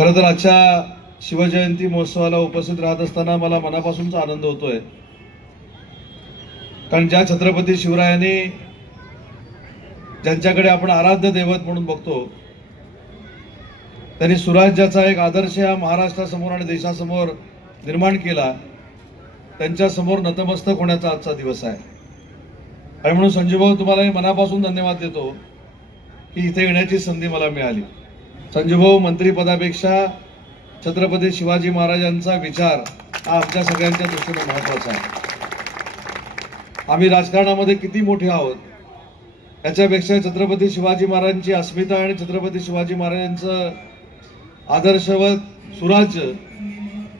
खरं तर आजच्या शिवजयंती महोत्सवाला उपस्थित राहत असताना मला मनापासूनचा आनंद होतोय. कारण ज्या छत्रपती शिवरायांनी ज्यांच्याकडे आपण आराध्य दैवत म्हणून बघतो त्यांनी सुराज्याचा एक आदर्श या महाराष्ट्रासमोर आणि देशासमोर निर्माण केला त्यांच्यासमोर नतमस्तक होण्याचा आजचा दिवस आहे. आणि म्हणून संजूभाऊ तुम्हाला मी मनापासून धन्यवाद देतो की इथे येण्याची संधी मला मिळाली. संजूभाऊ मंत्रीपदापेक्षा छत्रपती शिवाजी महाराजांचा विचार हा आमच्या सगळ्यांच्या दृष्टीने महत्त्वाचा आहे. आम्ही राजकारणामध्ये किती मोठे आहोत याच्यापेक्षा छत्रपती शिवाजी महाराजांची अस्मिता आणि छत्रपती शिवाजी महाराजांचं आदर्शवत सुराज्य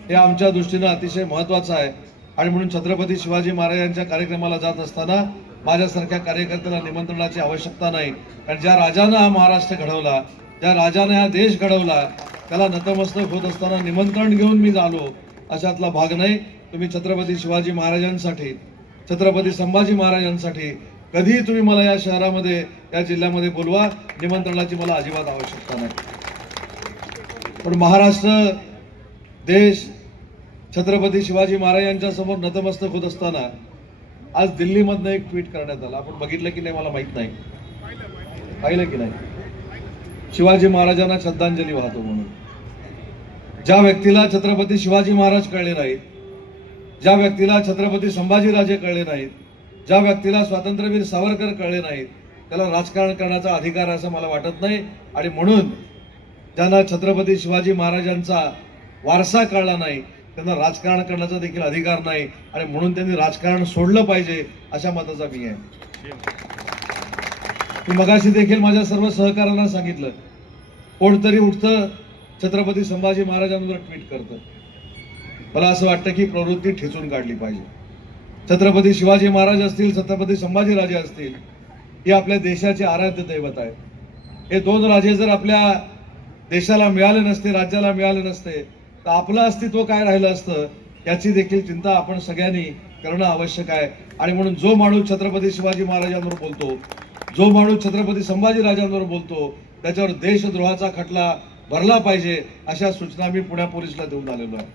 हे आमच्या दृष्टीनं अतिशय महत्वाचं आहे. आणि म्हणून छत्रपती शिवाजी महाराजांच्या कार्यक्रमाला जात असताना माझ्यासारख्या कार्यकर्त्याला निमंत्रणाची आवश्यकता नाही. कारण ज्या राजानं हा महाराष्ट्र घडवला ज्या राजाने हा देश घडवला. त्याला नतमस्तक होत असताना निमंत्रण घेऊन मी झालो. अशातला भाग नाही. तुम्ही छत्रपती शिवाजी महाराजांसाठी छत्रपती संभाजी महाराजांसाठी कधीही तुम्ही मला या शहरामध्ये या जिल्ह्यामध्ये बोलवा. निमंत्रणाची मला अजिबात आवश्यकता नाही. पण महाराष्ट्र देश छत्रपती शिवाजी महाराजांच्या समोर नतमस्तक होत असताना आज दिल्लीमधनं एक ट्विट करण्यात आलं. आपण बघितलं की नाही मला माहीत नाही. पाहिलं की नाही? शिवाजी महाराजांना श्रद्धांजली वाहतो म्हणून. ज्या व्यक्तीला छत्रपती शिवाजी महाराज कळले नाहीत ज्या व्यक्तीला छत्रपती संभाजीराजे कळले नाहीत ज्या व्यक्तीला स्वातंत्र्यवीर सावरकर कळले नाहीत त्याला राजकारण करण्याचा अधिकार आहे असं मला वाटत नाही. आणि म्हणून ज्यांना छत्रपती शिवाजी महाराजांचा वारसा कळला नाही त्यांना राजकारण करण्याचा देखील अधिकार नाही. आणि म्हणून त्यांनी राजकारण सोडलं पाहिजे अशा मताचा मी आहे. मी मगाशी देखील माझ्या सर्व सहकाऱ्यांना सांगितलं. कोणतरी उठतं छत्रपती संभाजी महाराजांवर ट्विट करतं. मला असं वाटतं की प्रवृत्ती ठेचून काढली पाहिजे. छत्रपती शिवाजी महाराज असतील छत्रपती संभाजीराजे असतील हे आपल्या देशाचे आराध्य दैवत आहेत. हे दोन राजे जर आपल्या देशाला मिळाले नसते राज्याला मिळाले नसते तर आपलं अस्तित्व काय राहिलं असतं याची देखील चिंता आपण सगळ्यांनी करणं आवश्यक आहे. आणि म्हणून जो माणूस छत्रपती शिवाजी महाराजांवर बोलतो जो माणूस छत्रपती संभाजीराजांवर बोलतो त्याच्यावर देशद्रोहाचा खटला भरला पाहिजे अशा सूचना मी पुण्या पोलिसला देऊन आलेलो आहे.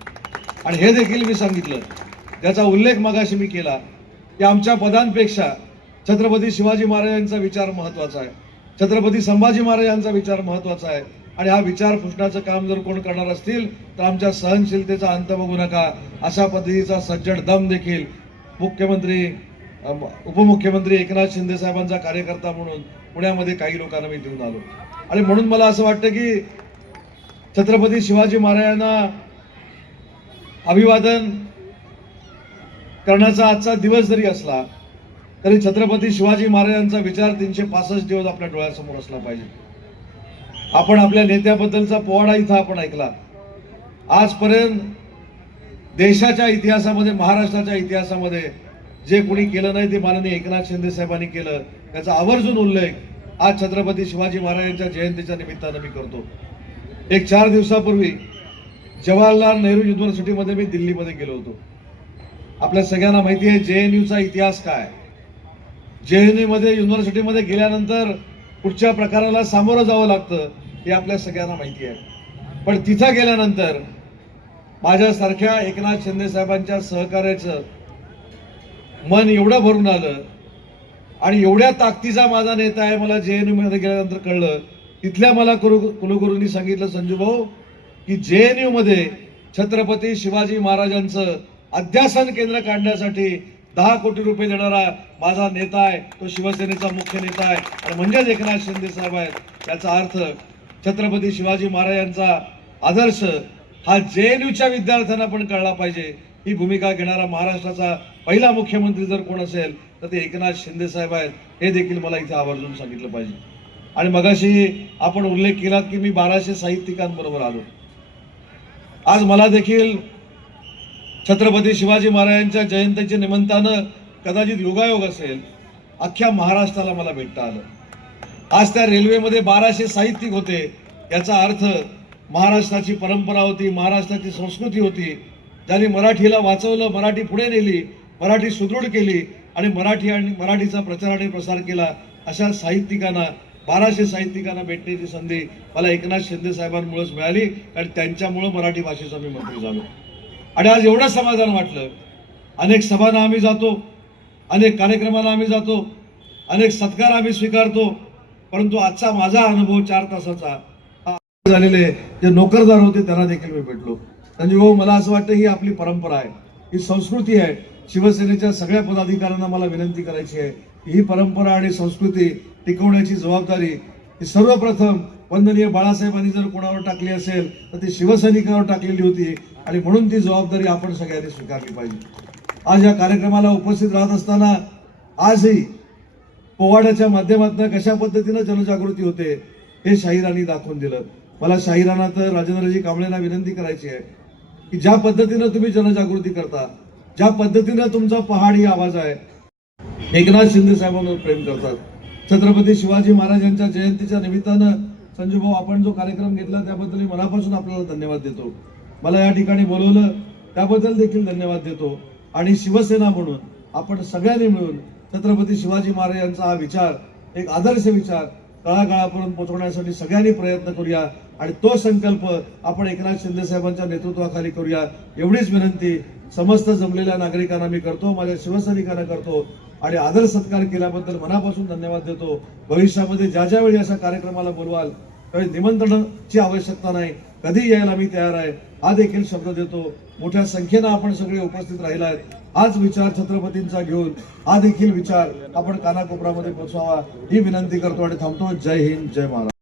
आणि हे देखील मी सांगितलं. त्याचा उल्लेख मगाशी मी केला की आमच्या पदांपेक्षा छत्रपती शिवाजी महाराजांचा विचार महत्त्वाचा आहे. छत्रपती संभाजी महाराजांचा विचार महत्त्वाचा आहे. आणि हा विचार पुसण्याचं काम जर कोण करणार असतील तर आमच्या सहनशीलतेचा अंत बघू नका. अशा पद्धतीचा सज्जड दम देखील मुख्यमंत्री उपमुख्यमंत्री एकनाथ शिंदे साहेबांचा कार्यकर्ता म्हणून पुण्यामध्ये काही लोकांना मी देऊन आलो. आणि म्हणून मला असं वाटतं की छत्रपती शिवाजी महाराजांना अभिवादन करण्याचा आजचा दिवस जरी असला तरी छत्रपती शिवाजी महाराजांचा विचार तीनशे पासष्ट दिवस आपल्या डोळ्यासमोर असला पाहिजे. आपण आपल्या नेत्याबद्दलचा पोवाडा इथं आपण ऐकला. आजपर्यंत देशाच्या इतिहासामध्ये महाराष्ट्राच्या इतिहासामध्ये जे कोणी केलं नाही ते माननीय एकनाथ शिंदे साहेबांनी केलं. त्याचा आवर्जून उल्लेख आज छत्रपती शिवाजी महाराजांच्या जयंतीच्या निमित्तानं मी करतो. एक चार दिवसापूर्वी जवाहरलाल नेहरू युनिव्हर्सिटीमध्ये मी दिल्लीमध्ये गेलो होतो. आपल्या सगळ्यांना माहिती आहे जे एन यूचा इतिहास काय जे एन यूमध्ये युनिव्हर्सिटीमध्ये गेल्यानंतर कुठच्या प्रकाराला सामोरं जावं लागतं हे आपल्या सगळ्यांना माहिती आहे. पण तिथं गेल्यानंतर माझ्यासारख्या एकनाथ शिंदे साहेबांच्या सहकार्याचं मन एवढं भरून आलं आणि एवढ्या ताकदीचा माझा नेता आहे मला जे एन यूमध्ये गेल्यानंतर कळलं तिथल्या मला कुलु कुलगुरूंनी सांगितलं संजू भाऊ की जे एन यूमध्ये छत्रपती शिवाजी महाराजांचं अध्यासन केंद्र काढण्यासाठी दहा कोटी रुपये देणारा माझा नेता आहे तो शिवसेनेचा मुख्य नेता आहे आणि म्हणजेच एकनाथ शिंदे साहेब आहेत याचा अर्थ छत्रपती शिवाजी महाराजांचा आदर्श हा जे एन यूच्या विद्यार्थ्यांना पण कळला पाहिजे ही भूमिका घेणारा महाराष्ट्राचा पहिला मुख्यमंत्री जर कोण असेल तर ते एकनाथ शिंदे साहेब आहेत. हे देखील मला इथे आवर्जून सांगितलं पाहिजे. आणि मगाशी आपण उल्लेख केलात की मी बाराशे साहित्यिकांबरोबर आलो. आज मला देखील छत्रपती शिवाजी महाराजांच्या जयंतीच्या निमित्तानं कदाचित योगायोग असेल अख्ख्या महाराष्ट्राला मला भेटता आलं. आज त्या रेल्वेमध्ये बाराशे साहित्यिक होते याचा अर्थ महाराष्ट्राची परंपरा होती महाराष्ट्राची संस्कृती होती. ज्यांनी मराठीला वाचवलं मराठी पुढे नेली मराठी सुदृढ केली आणि मराठी आणि मराठीचा प्रचार आणि प्रसार केला अशा साहित्यिकांना बाराशे साहित्यिकांना भेटण्याची संधी मला एकनाथ शिंदे साहेबांमुळेच मिळाली कारण त्यांच्यामुळं मराठी भाषेचा मी मंत्री झालो. आणि आज एवढं समाधान वाटलं. अनेक सभांना आम्ही जातो अनेक कार्यक्रमाला आम्ही जातो अनेक सत्कार आम्ही स्वीकारतो परंतु आजचा माझा अनुभव चार तासाचा झालेले जे नोकरदार होते त्यांना देखील मी भेटलो. म्हणजे भाऊ मला असं वाटतं ही आपली परंपरा आहे ही संस्कृती आहे शिवसेनेच्या सगळ्या पदाधिकाऱ्यांना मला विनंती करायची आहे ही परंपरा आणि संस्कृती टिकवण्याची जबाबदारी ही सर्वप्रथम वंदनीय बाळासाहेबांनी जर कोणावर टाकली असेल तर ती शिवसैनिकावर टाकलेली होती आणि म्हणून ती जबाबदारी आपण सगळ्यांनी स्वीकारली पाहिजे. आज या कार्यक्रमाला उपस्थित राहत असताना आजही पोवाड्याच्या माध्यमातून कशा पद्धतीनं जनजागृती होते हे शाहिरांनी दाखवून दिलं. मला शाहिरांना तर राजेंद्रजी कांबळेंना विनंती करायची आहे की ज्या पद्धतीनं तुम्ही जनजागृती करता ज्या पद्धतीनं तुमचा पहाडी आवाज आहे एकनाथ शिंदे साहेबांवर प्रेम करतात. छत्रपती शिवाजी महाराजांच्या जयंतीच्या निमित्तानं संजू भाऊ आपण जो कार्यक्रम घेतला त्याबद्दल मी मनापासून आपल्याला धन्यवाद देतो. मला या ठिकाणी बोलवलं त्याबद्दल देखील धन्यवाद देतो. आणि शिवसेना म्हणून आपण सगळ्यांनी मिळून छत्रपती शिवाजी महाराज यांचा हा विचार एक आदर्श विचार तळागाळापर्यंत पोहोचवण्यासाठी सगळ्यांनी प्रयत्न करूया. आणि तो संकल्प आपण एकनाथ शिंदे साहेबांच्या नेतृत्वाखाली करूया. एवढीच विनंती. समस्त जमलेल्या नागरिकांना मी करतो माझ्या शिवसैनिकांना करतो आणि आदर सत्कार केल्याबद्दल मनापासून धन्यवाद देतो. भविष्यामध्ये ज्या ज्या वेळी अशा कार्यक्रमाला बोलवाल त्यावेळी निमंत्रणाची आवश्यकता नाही. कधी यायला मी तयार आहे. हा देखील शब्द देतो. मोठ्या संख्येनं आपण सगळे उपस्थित राहिला आहेत. हाच विचार छत्रपतींचा घेऊन हा देखील विचार आपण कानाकोपरामध्ये पोचवावा. ही विनंती करतो आणि थांबतो. जय हिंद जय महाराज